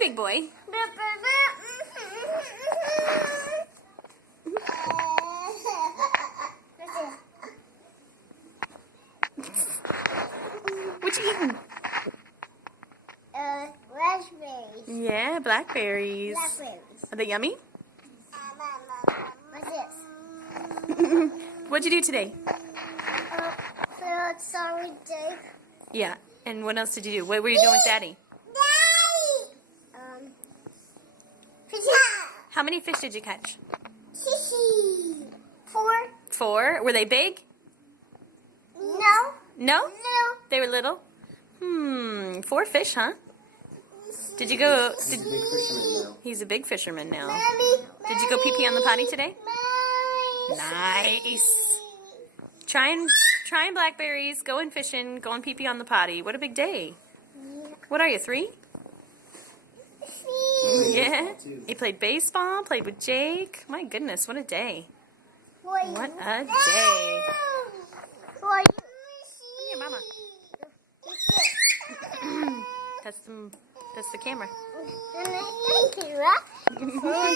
big boy. What you eating? Raspberries. Yeah, blackberries. Blackberries. Are they yummy? What's this? What'd you do today? Sorry, Dave. Yeah. And what else did you do? What were you doing with Daddy? Daddy! How many fish did you catch? 4. 4. Were they big? No. No? No. They were little? 4 fish, huh? Did you go... He's a big fisherman now. He's a big fisherman now. Mommy. Did you go pee-pee on the potty today? Mommy. Nice. Trying blackberries, going fishing, going pee-pee on the potty. What a big day. What are you, 3? Yeah. You played baseball, played with Jake. My goodness, what a day. What a day. Here, Mama. That's the camera. What?